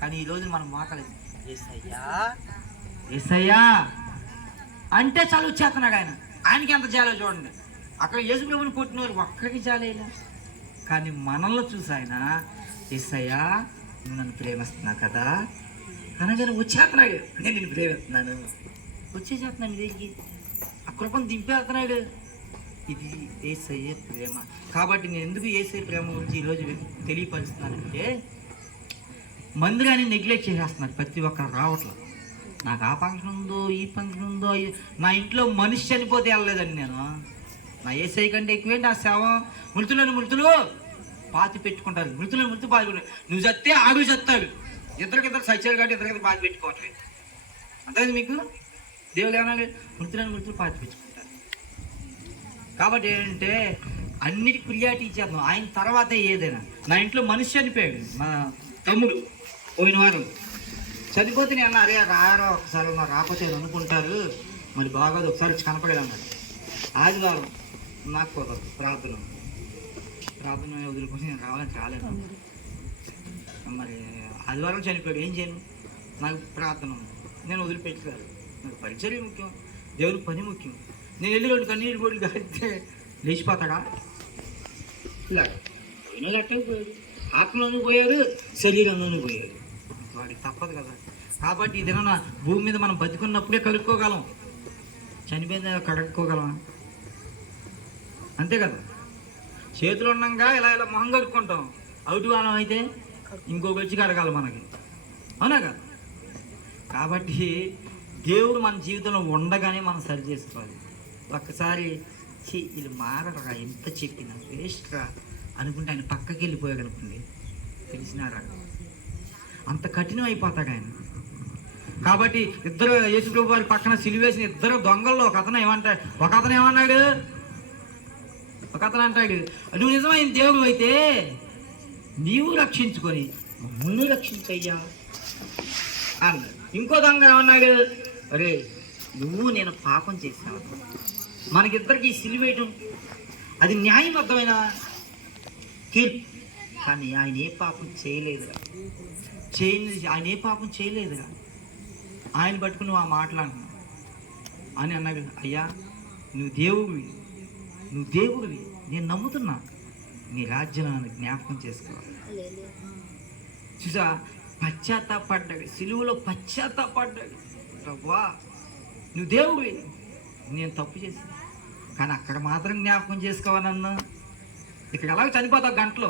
కానీ ఈరోజు మనం మాట్లాడలేదు, యేసయ్యా యేసయ్యా అంటే చాలు వచ్చేస్తున్నాడు ఆయన. ఆయనకి ఎంత జాలో చూడండి. అక్కడ యేసుప్రభుని కొట్టిన వారు ఒక్కడికి జాలేలా, కానీ మనల్ని చూసి ఆయన యేసయ్యా నువ్వు నన్ను ప్రేమిస్తున్నావు కదా అనగానే వచ్చేస్తున్నాడు. నేను నిన్ను ప్రేమిస్తున్నాను, వచ్చేసేస్తున్నాను దగ్గరికి, ఆ కృపను దింపేస్తున్నాడు. ఇది యేసయ్య ప్రేమ. కాబట్టి నేను ఎందుకు యేసయ్య ప్రేమ గురించి ఈరోజు తెలియపరుస్తున్నానంటే, మందిరాన్ని నెగ్లెక్ట్ చేసేస్తున్నారు, ప్రతి ఒక్కరు రావట్లేదు. నాకు ఆ ఫంక్షన్ ఉందో, ఈ ఫంక్షన్ ఉందో, నా ఇంట్లో మనిషి చనిపోతే వెళ్ళలేదండి నేను. నా యేసయ్య కంటే ఎక్కువేంటి ఆ సేవ. మృతులు పాతి పెట్టుకుంటారు, మృతు పాతి పెట్టుకుంటారు. నువ్వు చస్తే ఆడు చస్తాడు, ఇద్దరికిద్దరు సచ్చాడు కాబట్టి ఇద్దరికిద్దరు పాతి పెట్టుకోవట్లేదు. అంతే మీకు దేవుడు ఏమన్నా మృతులు పాతి పెట్టుకుంటారు. కాబట్టి ఏంటంటే అన్నిటికి ప్రియారిటీ ఇచ్చేద్దాం, ఆయన తర్వాతే ఏదైనా. నా ఇంట్లో మనిషి చనిపోయాడు, మా తమ్ముడు పోయిన వారం చనిపోతే నేను అన్నా, అరే రారో ఒకసారి నాకు రాకపోతే అనుకుంటారు, మరి బాగోదు ఒకసారి వచ్చి కనపడేది అన్నాడు. ఆదివారం నాకు కుదరదు, ప్రార్థన వదులుకొని నేను రావాలని రాలేదు. మరి ఆదివారం చనిపోయాడు, ఏం చేయను, నాకు ప్రార్థన ఉంది, నేను వదిలిపెట్టాను. నాకు పరిచర్య ముఖ్యం. దేవుని పని ముఖ్యం. నేను వెళ్ళి 2 కన్నీళ్ళు బొడ్లు కాలితే లేచిపోతాడా? ఇలా పోయినట్టే పోయాడు, ఆత్మలోనూ పోయాడు, శరీరంలోనూ పోయాడు. వాడికి తప్పదు కదా. కాబట్టి ఇదేమన్నా భూమి మీద మనం బతికున్నప్పుడే కలుపుకోగలం, చనిపోయిన కడుక్కోగలమా? అంతే కదా. చేతులు ఉండగా ఇలా ఇలా మొహం కడుక్కుంటాం, అవుటి వాళ్ళం అయితే ఇంకొక వచ్చి కడగాలి మనకి, అవునా కదా. కాబట్టి దేవుడు మన జీవితంలో ఉండగానే మనం సరి చేసుకోవాలి. ఒక్కసారి వీళ్ళు మారరా, ఎంత చెప్పినా వేస్ట్రా అనుకుంటే ఆయన పక్కకి వెళ్ళిపోయాగనుకోండి, తెలిసినారా అంత కఠినం అయిపోతాడు ఆయన. కాబట్టి ఇద్దరు యేసుప్రభు వారి పక్కన సిలువేసిన ఇద్దరు దొంగల్లో ఒక అతను ఏమంటాడు, ఒక అతను ఏమన్నాడు, ఒక అతను అంటాడు, నువ్వు నిజమైన దేవుడు అయితే నీవు రక్షించుకొని మమ్మల్ని రక్షించయ్యా అన్నాడు. ఇంకో దొంగ ఏమన్నాడు, అరే నువ్వు నేను పాపం చేశాను, మనకిద్దరికి సిలువేయటం అది న్యాయబద్ధమైన తీర్పు. కానీ ఆయన ఏ పాపం చేయలేదురా, ఆయన ఏ పాపం చేయలేదురా, ఆయన పట్టుకుని నువ్వు ఆ మాటలు అంటున్నావు అని అన్నాడు. అయ్యా నువ్వు దేవుడివి, నేను నమ్ముతున్నా, నీ రాజ్యాన్ని జ్ఞాపకం చేసుకోవాలి. చూసా, పశ్చాత్తాపడ్డాడు, సిలువలో పశ్చాత్తాపడ్డాడు. ప్రభువా నువ్వు దేవుడివి, నేను తప్పు చేశాను, కానీ అక్కడ మాత్రం జ్ఞాపకం చేసుకోవాలన్నా. ఇక్కడ ఎలాగో చనిపోతావు గంటలో,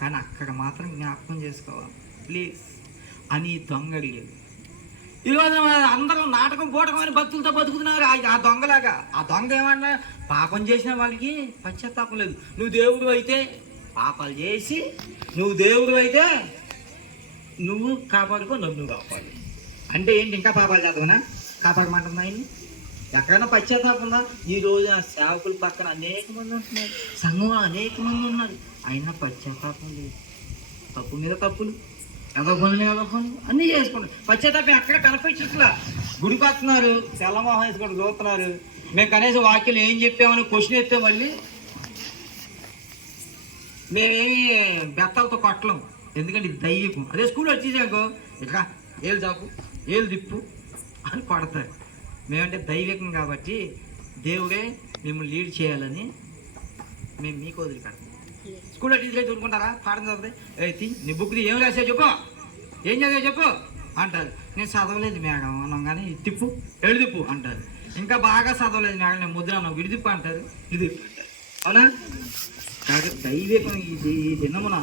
కానీ అక్కడ మాత్రం జ్ఞాపకం చేసుకోవాలి ప్లీజ్ అని దొంగ అడిగేది. ఈరోజు అందరూ నాటకం పూటకమైన భక్తులతో బతుకుతున్నారు ఆ దొంగలాగా. ఆ దొంగ ఏమన్నా పాపం చేసిన వాళ్ళకి పశ్చాత్తాపం లేదు. నువ్వు దేవుడు అయితే పాపాలు చేసి, నువ్వు దేవుడు అయితే నువ్వు కాపాడుకో, నువ్వు కాపాడు అంటే ఏంటి? ఇంకా పాపాలు చేద్దామనా? కాపాడమంటున్నా ఆయన్ని? ఎక్కడైనా పశ్చాత్తాపం ఉందా? ఈరోజు ఆ సేవకుల పక్కన అనేక మంది ఉంటున్నారు, సంఘంలో అనేక మంది ఉన్నారు, అయినా పశ్చాత్తాపం లేదు. తప్పు మీద తప్పులు, ఏదో పనులు అన్నీ చేసుకుంటారు. పశ్చాత్తాపం ఎక్కడ కనిపించట్లా. గుడికి వస్తున్నారు, తెల్లమోహం వేసుకుంటూ చూస్తున్నారు. మేము కనీసం వాక్యం ఏం చెప్పామని క్వశ్చన్ ఎత్తే మళ్ళీ మేమేమి బెత్తాలతో కొట్టలేం, ఎందుకంటే ఇది దయ్యకం. అదే స్కూల్ వచ్చేసాకో ఇట్లా ఏళ్ళు చాపు, ఏళ్ళు తిప్పు అని కొడతారు. మేమంటే దైవికం కాబట్టి దేవుడే మిమ్మల్ని లీడ్ చేయాలని మేము మీకు వదిలిపెడతాం. స్కూల్లో టీచర్ చూడుకుంటారా? పాఠం చదివితే ఏ నీ బుక్ది ఏం రాసావు చెప్పు, ఏం చదివా చెప్పు అంటారు. నేను చదవలేదు మేడం అన్నాం, కానీ తిప్పు, ఎడు తిప్పు అంటారు. ఇంకా బాగా చదవలేదు మేడం, నేను ముద్ర అన్నాం, విడిదిప్పు అంటారు, విడిదిప్పు అంటారు. అవునా? కాబట్టి దైవికం ఈ దినమున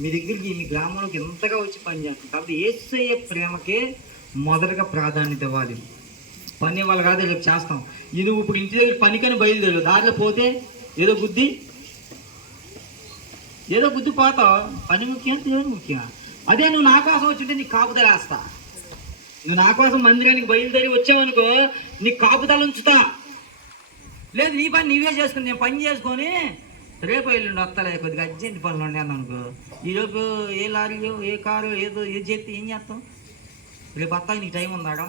మీ దగ్గరికి, మీ గ్రామంలోకి ఎంతగా వచ్చి పనిచేస్తుంది. కాబట్టి యేసయ్య ప్రేమకే మొదటగా ప్రాధాన్యత ఇవ్వాలి. పని వాళ్ళు కాదు రేపు చేస్తాం. ఇది ఇప్పుడు ఇంటి దగ్గర పనికని బయలుదేరు, దారిలో పోతే ఏదో గుద్ది పోతావు. పని ముఖ్యం, దేవుడు ముఖ్యం. అదే నువ్వు నా కోసం వచ్చింటే నీకు కాపుదల వేస్తా. నువ్వు నా కోసం మందిరానికి బయలుదేరి వచ్చావనుకో, నీకు కాపుదల ఉంచుతా. లేదు నీ పని నీవే చేసుకుని, నేను పని చేసుకొని రేపు వెళ్ళండి వస్తలే, కొద్దిగా అర్జెంట్ పనులు ఉండేది అనుకో, ఈలోపు ఏ లారీయో ఏ కారు ఏదో ఏది చేస్తే ఏం చేస్తాం? రేపు వస్తాయి, నీకు టైం ఉందాడా?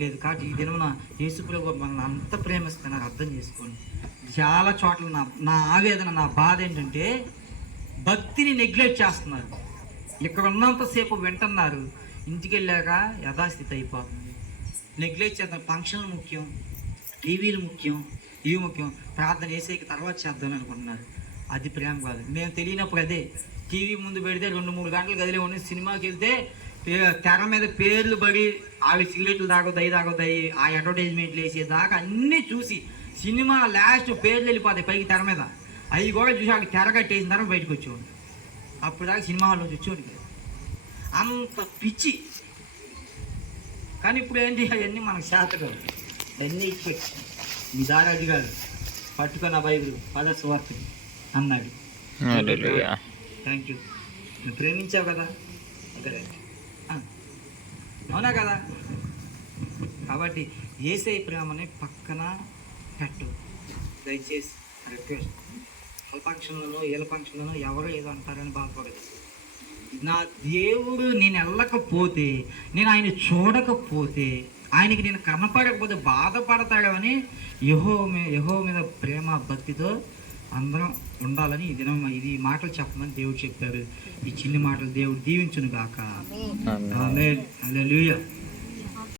లేదు. కాబట్టి ఈ దినమున యేసుప్రభు మనల్ని అంత ప్రేమిస్తున్నారు, అర్థం చేసుకోండి. చాలా చోట్ల నా ఆవేదన, నా బాధ ఏంటంటే భక్తిని నెగ్లెక్ట్ చేస్తున్నారు. ఇక్కడ ఉన్నంతసేపు వింటున్నారు, ఇంటికి వెళ్ళాక యథాస్థితి అయిపోతుంది. నెగ్లెక్ట్ చేస్తారు. ఫంక్షన్లు ముఖ్యం, టీవీలు ముఖ్యం, ఇవి ముఖ్యం, ప్రార్థన వేసేకి తర్వాత చేద్దామని అనుకుంటున్నారు. అది ప్రేమ కాదు. మేము తెలియనప్పుడు అదే టీవీ ముందు పెడితే 2-3 గంటలు గదిలే ఉండి, సినిమాకి వెళ్తే తెర మీద పేర్లు పడి అవి సిగరెట్లు తాగుతాయి, ఆ అడ్వర్టైజ్మెంట్లు వేసేదాకా అన్నీ చూసి సినిమా లాస్ట్ పేర్లు వెళ్ళిపోతాయి పైకి తెర మీద, అవి కూడా చూసి అక్కడ తెర కట్టేసిన తర్వాత బయటకు వచ్చేవాడు. అప్పుడు దాకా సినిమా హాల్లో వచ్చేవాడు కదా, అంత పిచ్చి. కానీ ఇప్పుడు ఏంటి, అవన్నీ మనకు శాతకాలు అన్నీ ఇచ్చిపెట్టి మీ దారి అడిగాడు, పట్టుకొని ఆ బైబిల్ పదస్వార్త అన్నాడు. థ్యాంక్ యూ, నువ్వు ప్రేమించావు కదా, అదే అవునా కదా. కాబట్టి యేసయ్య ప్రేమని పక్కన పెట్టు దయచేసి, రిక్వెస్ట్. వాళ్ళ ఫంక్షన్లలో వీళ్ళ ఫంక్షన్లలో ఎవరో ఏదో అంటారని బాధపడదు. నా దేవుడు నేను వెళ్ళకపోతే, నేను ఆయన చూడకపోతే, ఆయనకి నేను కనపడకపోతే బాధపడతాడు అని యెహోవా మీద ప్రేమ భక్తితో అందరం ఉండాలని ఇది మాటలు చెప్పమని దేవుడు చెప్పారు. ఈ చిన్ని మాటలు దేవుడు దీవించును గాక. ఆమేన్. హల్లెలూయా.